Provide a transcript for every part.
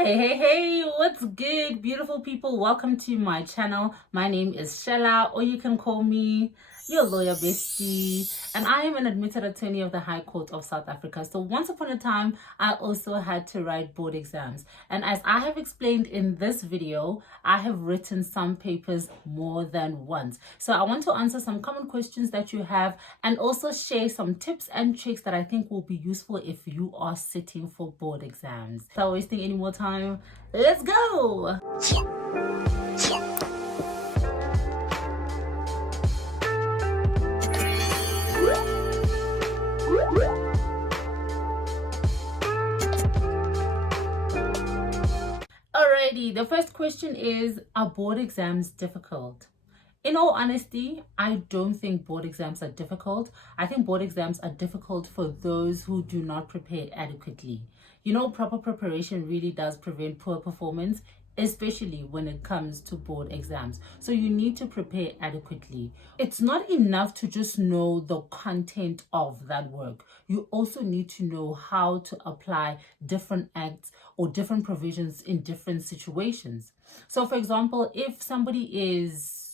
Hey, what's good, beautiful people? Welcome to my channel. My name is Shela, or you can call me your lawyer bestie, and I am an admitted attorney of the High Court of South Africa. So once upon a time, I also had to write board exams. And as I have explained in this video, I have written some papers more than once. So I want to answer some common questions that you have and also share some tips and tricks that I think will be useful if you are sitting for board exams. Without wasting any more time, let's go! Alrighty, the first question is, are board exams difficult? In all honesty, I don't think board exams are difficult. I think board exams are difficult for those who do not prepare adequately. You know, proper preparation really does prevent poor performance, especially when it comes to board exams. So you need to prepare adequately. It's not enough to just know the content of that work. You also need to know how to apply different acts or different provisions in different situations. So for example, if somebody is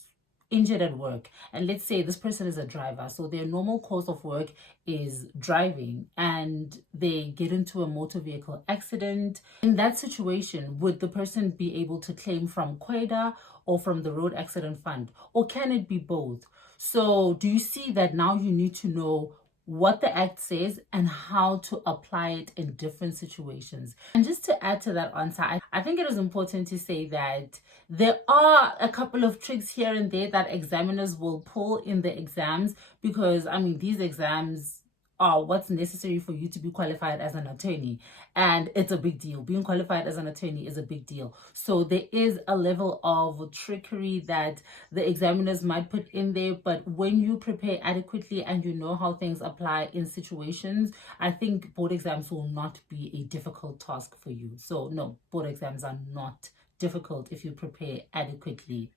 injured at work, and let's say this person is a driver, so their normal course of work is driving, and they get into a motor vehicle accident. In that situation, would the person be able to claim from QUEDA or from the road accident fund, or can it be both? So do you see that now you need to know what the act says and how to apply it in different situations? And just to add to that answer, I think it is important to say that there are a couple of tricks here and there that examiners will pull in the exams, because I mean, these exams are what's necessary for you to be qualified as an attorney, and it's a big deal. Being qualified as an attorney is a big deal. So there is a level of trickery that the examiners might put in there, but when you prepare adequately and you know how things apply in situations, I think board exams will not be a difficult task for you. So no, board exams are not difficult if you prepare adequately.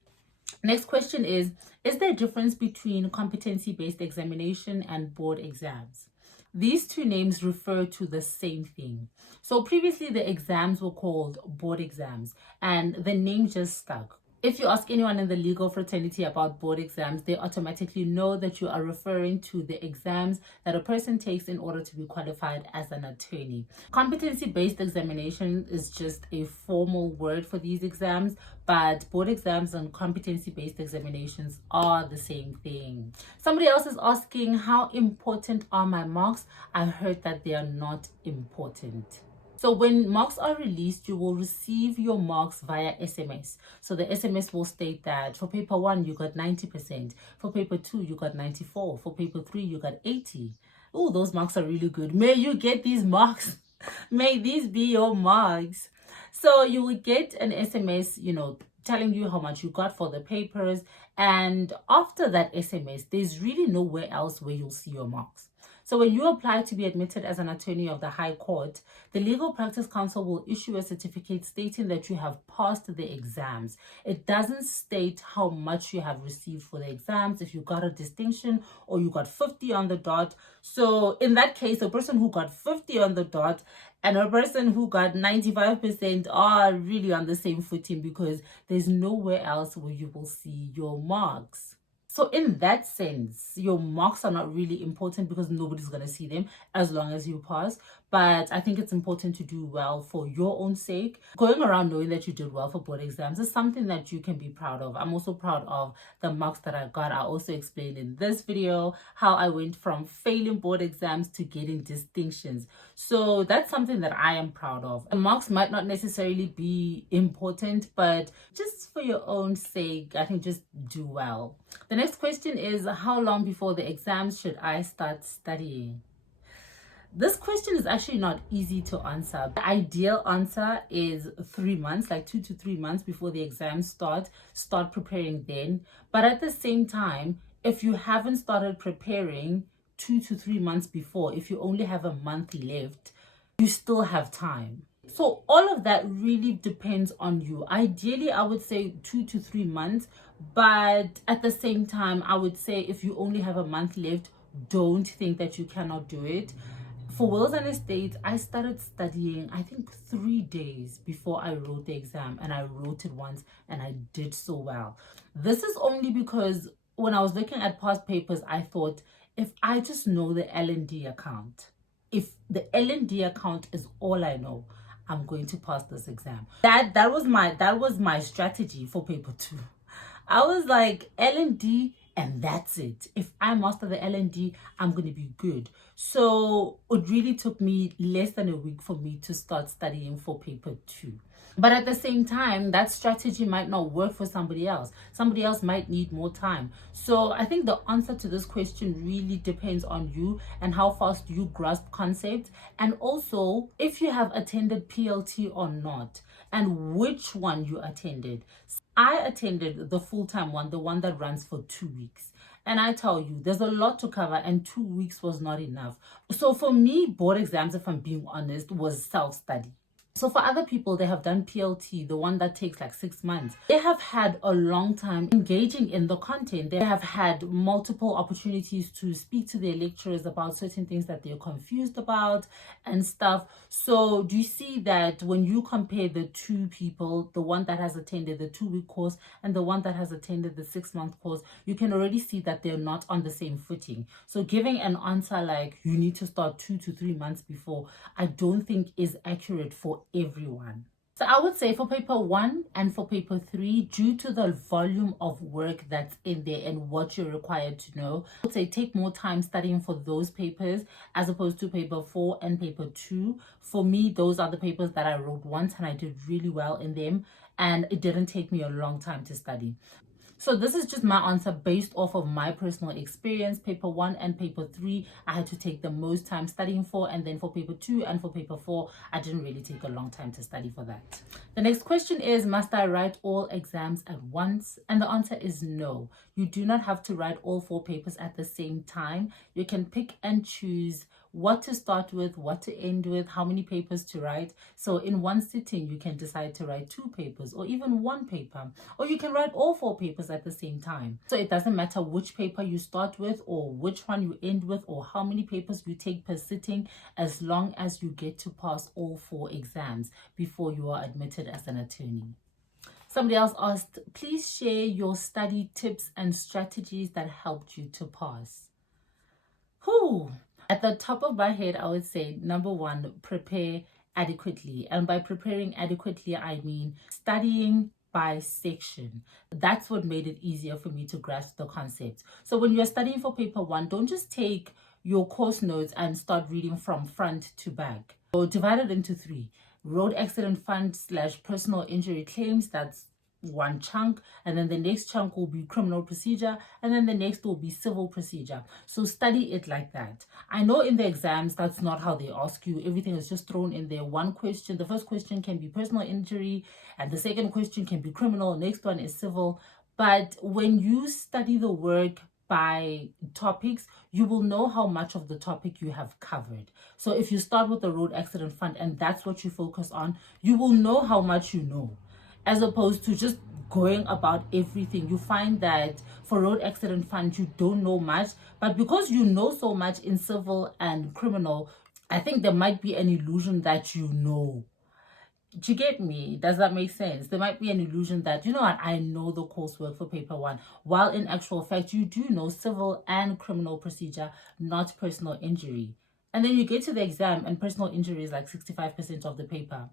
Next question is there a difference between competency-based examination and board exams? These two names refer to the same thing. So previously the exams were called board exams and the name just stuck. If you ask anyone in the legal fraternity about board exams, they automatically know that you are referring to the exams that a person takes in order to be qualified as an attorney. Competency-based examination is just a formal word for these exams, but board exams and competency-based examinations are the same thing. Somebody else is asking, how important are my marks? I heard that they are not important. So when marks are released, you will receive your marks via SMS. So the SMS will state that for paper 1, you got 90%. For paper 2, you got 94. For paper 3, you got 80. Oh, those marks are really good. May you get these marks. May these be your marks. So you will get an SMS, telling you how much you got for the papers. And after that SMS, there's really nowhere else where you'll see your marks. So when you apply to be admitted as an attorney of the High Court, the Legal Practice Council will issue a certificate stating that you have passed the exams. It doesn't state how much you have received for the exams, if you got a distinction or you got 50 on the dot. So in that case, a person who got 50 on the dot and a person who got 95% are really on the same footing, because there's nowhere else where you will see your marks. So in that sense, your marks are not really important because nobody's going to see them as long as you pass. But I think it's important to do well for your own sake. Going around knowing that you did well for board exams is something that you can be proud of. I'm also proud of the marks that I got. I also explained in this video how I went from failing board exams to getting distinctions. So that's something that I am proud of. The marks might not necessarily be important, but just for your own sake, I think just do well. The next question is, how long before the exams should I start studying? This question is actually not easy to answer. The ideal answer is 3 months, like 2 to 3 months before the exams start preparing then. But at the same time, if you haven't started preparing 2 to 3 months before, if you only have a month left, you still have time. So all of that really depends on you. Ideally, I would say 2 to 3 months, but at the same time, I would say if you only have a month left, don't think that you cannot do it. For wills and estates, I started studying, I think 3 days before I wrote the exam, and I wrote it once and I did so well. This is only because when I was looking at past papers, I thought, if I just know the L&D account, if the L&D account is all I know, I'm going to pass this exam. That was my strategy for paper 2. I was like, L&D, and that's it. If I master the L&D, I'm going to be good. So it really took me less than a week for me to start studying for paper 2. But at the same time, that strategy might not work for somebody else. Somebody else might need more time. So I think the answer to this question really depends on you and how fast you grasp concepts, and also if you have attended PLT or not, and which one you attended. I attended the full-time one, the one that runs for 2 weeks. And I tell you, there's a lot to cover, and 2 weeks was not enough. So for me, board exams, if I'm being honest, was self-study. So for other people, they have done PLT, the one that takes like 6 months. They have had a long time engaging in the content. They have had multiple opportunities to speak to their lecturers about certain things that they're confused about and stuff. So do you see that when you compare the two people, the one that has attended the 2-week course and the one that has attended the 6-month course, you can already see that they're not on the same footing. So giving an answer like you need to start 2 to 3 months before, I don't think is accurate for everyone. So I would say for paper 1 and for paper 3, due to the volume of work that's in there and what you're required to know, I would say take more time studying for those papers as opposed to paper 4 and paper 2. For me, those are the papers that I wrote once and I did really well in them, and it didn't take me a long time to study. So this is just my answer based off of my personal experience. Paper 1 and paper 3, I had to take the most time studying for, and then for paper 2 and for paper 4, I didn't really take a long time to study for that. The next question is, must I write all exams at once? And the answer is no. You do not have to write all 4 papers at the same time. You can pick and choose what to start with, what to end with, how many papers to write. So in one sitting, you can decide to write 2 papers or even 1 paper, or you can write all 4 papers at the same time. So it doesn't matter which paper you start with or which one you end with or how many papers you take per sitting, as long as you get to pass all 4 exams before you are admitted as an attorney. Somebody else asked, please share your study tips and strategies that helped you to pass. At the top of my head, I would say, number 1, prepare adequately. And by preparing adequately, I mean studying by section. That's what made it easier for me to grasp the concept. So when you're studying for paper 1, don't just take your course notes and start reading from front to back. So divide it into 3. Road accident fund / personal injury claims, that's one chunk, and then the next chunk will be criminal procedure, and then the next will be civil procedure. So study it like that. I know in the exams that's not how they ask you. Everything is just thrown in there. One question, the first question can be personal injury, and the second question can be criminal, next one is civil. But when you study the work by topics, you will know how much of the topic you have covered. So if you start with the road accident fund and that's what you focus on, you will know how much you know, as opposed to just going about everything. You find that for road accident fund, you don't know much, but because you know so much in civil and criminal, I think there might be an illusion that you know. Do you get me? Does that make sense? There might be an illusion that, you know what, I know the coursework for paper 1, while in actual fact, you do know civil and criminal procedure, not personal injury. And then you get to the exam and personal injury is like 65% of the paper.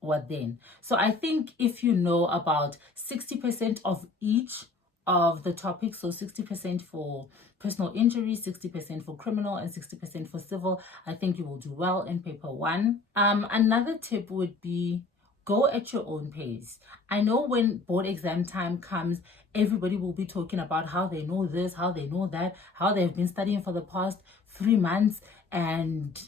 What then? So I think if you know about 60% of each of the topics, so 60% for personal injury, 60% for criminal, and 60% for civil, I think you will do well in paper 1. Another tip would be go at your own pace. I know when board exam time comes, everybody will be talking about how they know this, how they know that, how they've been studying for the past 3 months, and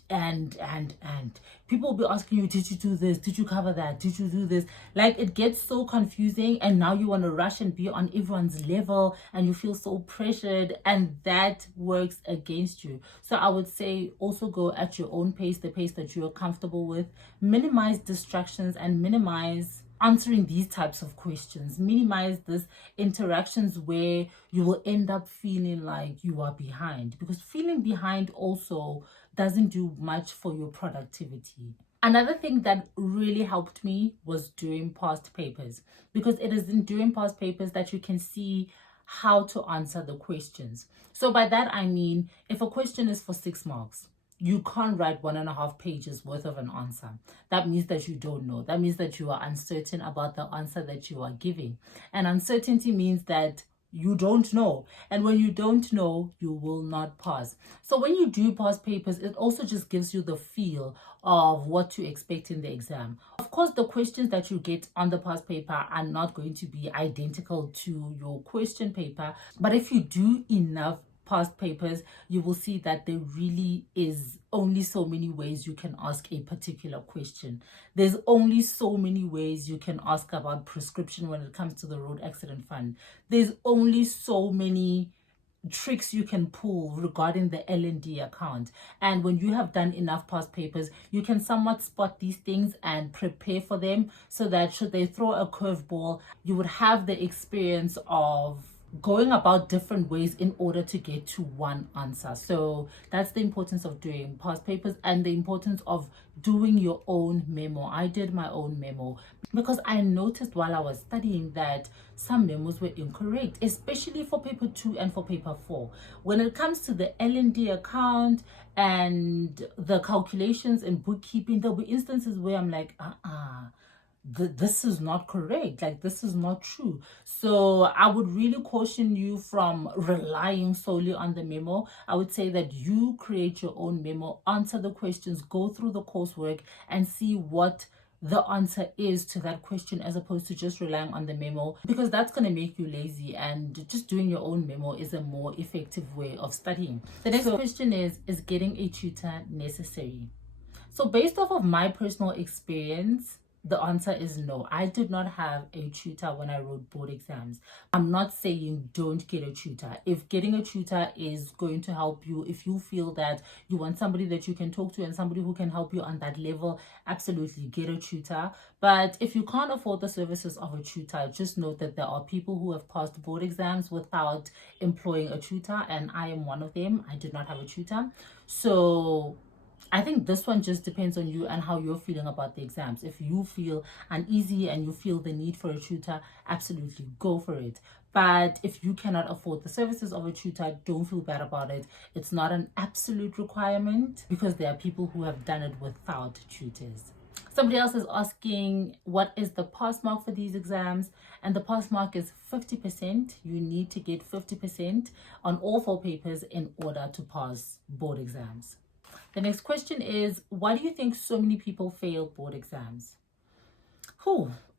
people will be asking you, did you do this? Did you cover that? Did you do this? Like, it gets so confusing, and now you want to rush and be on everyone's level, and you feel so pressured, and that works against you. So I would say also go at your own pace, the pace that you are comfortable with. Minimize distractions and minimize answering these types of questions. Minimize these interactions where you will end up feeling like you are behind, because feeling behind also doesn't do much for your productivity. Another thing that really helped me was doing past papers, because it is in doing past papers that you can see how to answer the questions. So by that I mean, if a question is for 6 marks, you can't write 1.5 pages worth of an answer. That means that you don't know. That means that you are uncertain about the answer that you are giving. And uncertainty means that you don't know. And when you don't know, you will not pass. So when you do past papers, it also just gives you the feel of what to expect in the exam. Of course, the questions that you get on the past paper are not going to be identical to your question paper. But if you do enough past papers, you will see that there really is only so many ways you can ask a particular question. There's only so many ways you can ask about prescription when it comes to the road accident fund. There's only so many tricks you can pull regarding the L&D account. And when you have done enough past papers, you can somewhat spot these things and prepare for them, so that should they throw a curveball, you would have the experience of going about different ways in order to get to one answer. So that's the importance of doing past papers, and the importance of doing your own memo. I did my own memo because I noticed while I was studying that some memos were incorrect, especially for paper 2 and for paper 4. When it comes to the L&D account and the calculations and bookkeeping, there'll be instances where I'm like, this is not correct, like this is not true. So I would really caution you from relying solely on the memo. I would say that you create your own memo, answer the questions, go through the coursework and see what the answer is to that question, as opposed to just relying on the memo, because that's going to make you lazy, and just doing your own memo is a more effective way of studying. The next question is getting a tutor necessary? So based off of my personal experience, the answer is no. I did not have a tutor when I wrote board exams. I'm not saying don't get a tutor. If getting a tutor is going to help you, if you feel that you want somebody that you can talk to and somebody who can help you on that level, absolutely get a tutor. But if you can't afford the services of a tutor, just note that there are people who have passed board exams without employing a tutor, and I am one of them. I did not have a tutor. So I think this one just depends on you and how you're feeling about the exams. If you feel uneasy and you feel the need for a tutor, absolutely go for it. But if you cannot afford the services of a tutor, don't feel bad about it. It's not an absolute requirement, because there are people who have done it without tutors. Somebody else is asking, what is the pass mark for these exams? And the pass mark is 50%. You need to get 50% on all 4 papers in order to pass board exams. The next question is, why do you think so many people fail board exams?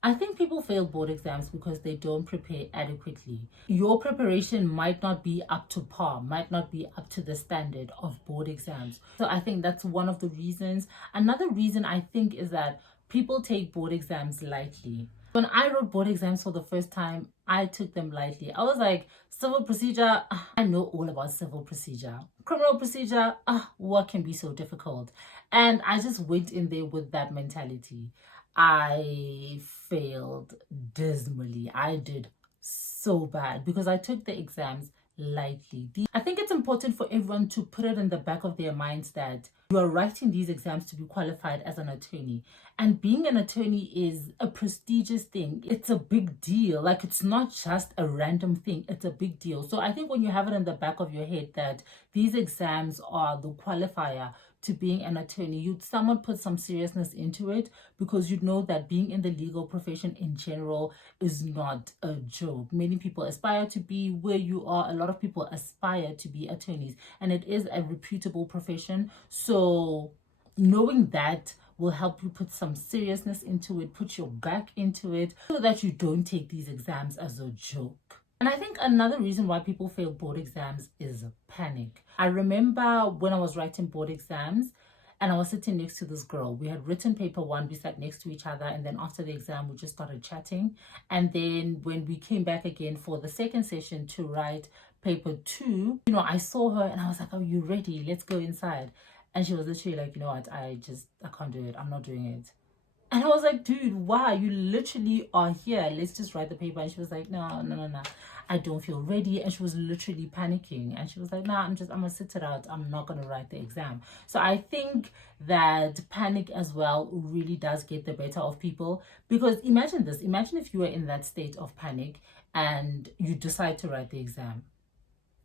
I think people fail board exams because they don't prepare adequately. Your preparation might not be up to par, might not be up to the standard of board exams. So I think that's one of the reasons. Another reason I think is that people take board exams lightly. When I wrote board exams for the first time, I took them lightly. I was like, civil procedure, I know all about civil procedure. Criminal procedure, what can be so difficult? And I just went in there with that mentality. I failed dismally. I did so bad because I took the exams lightly. I think it's important for everyone to put it in the back of their minds that you are writing these exams to be qualified as an attorney. And being an attorney is a prestigious thing. It's a big deal. Like, it's not just a random thing. It's a big deal. So I think when you have it in the back of your head that these exams are the qualifier to being an attorney, you'd somewhat put some seriousness into it, because you know that being in the legal profession in general is not a joke. Many people aspire to be where you are. A lot of people aspire to be attorneys, and it is a reputable profession. So knowing that will help you put some seriousness into it, put your back into it, so that you don't take these exams as a joke. And I think another reason why people fail board exams is panic. I remember when I was writing board exams and I was sitting next to this girl. We had written paper 1, we sat next to each other, and then after the exam, we just started chatting. And then when we came back again for the second session to write paper 2, I saw her and I was like, "Are you ready? Let's go inside." And she was literally like, "You know what, I can't do it. I'm not doing it." And I was like, dude, wow, you literally are here. Let's just write the paper. And she was like, no, no, no, no. I don't feel ready. And she was literally panicking. And she was like, nah, I'm gonna sit it out. I'm not gonna write the exam. So I think that panic as well really does get the better of people. Because imagine this. Imagine if you were in that state of panic and you decide to write the exam.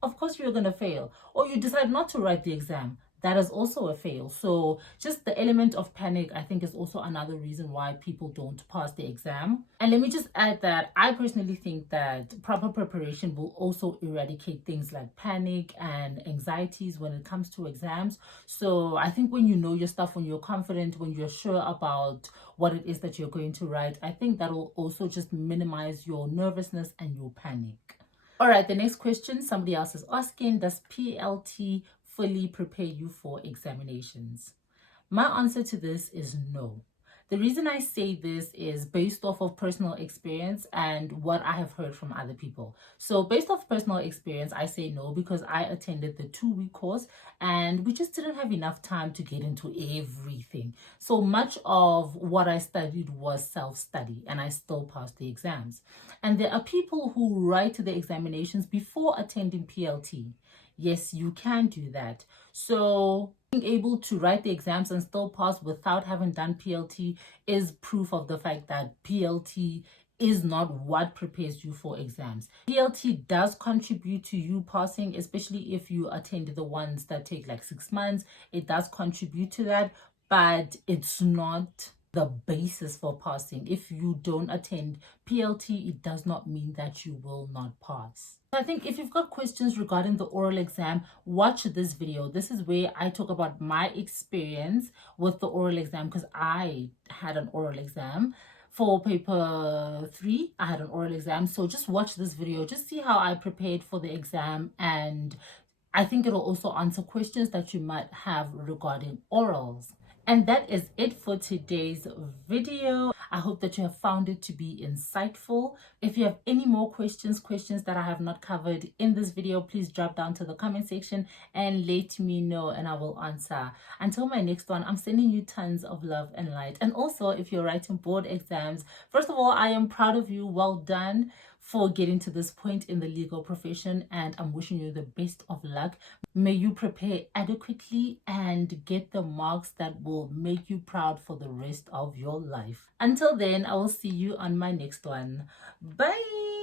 Of course you're going to fail. Or you decide not to write the exam. That is also a fail. So just the element of panic, I think, is also another reason why people don't pass the exam. And let me just add that I personally think that proper preparation will also eradicate things like panic and anxieties when it comes to exams. So I think when you know your stuff, when you're confident, when you're sure about what it is that you're going to write, I think that will also just minimize your nervousness and your panic. All right, the next question somebody else is asking, does PLT fully prepare you for examinations? My answer to this is no. The reason I say this is based off of personal experience and what I have heard from other people. So based off personal experience, I say no because I attended the 2-week course and we just didn't have enough time to get into everything. So much of what I studied was self-study and I still passed the exams. And there are people who write the examinations before attending PLT. Yes, you can do that. So being able to write the exams and still pass without having done PLT is proof of the fact that PLT is not what prepares you for exams. PLT does contribute to you passing, especially if you attend the ones that take like 6 months. It does contribute to that, but it's not the basis for passing. If you don't attend PLT, it does not mean that you will not pass. I think if you've got questions regarding the oral exam, watch this video. This is where I talk about my experience with the oral exam because I had an oral exam. For paper 3, I had an oral exam. So just watch this video. Just see how I prepared for the exam, and I think it'll also answer questions that you might have regarding orals. And that is it for today's video. I hope that you have found it to be insightful. If you have any more questions that I have not covered in this video, please drop down to the comment section and let me know and I will answer. Until my next one, I'm sending you tons of love and light. And also, if you're writing board exams, first of all, I am proud of you. Well done for getting to this point in the legal profession, and I'm wishing you the best of luck. May you prepare adequately and get the marks that will make you proud for the rest of your life. Until then, I will see you on my next one. Bye.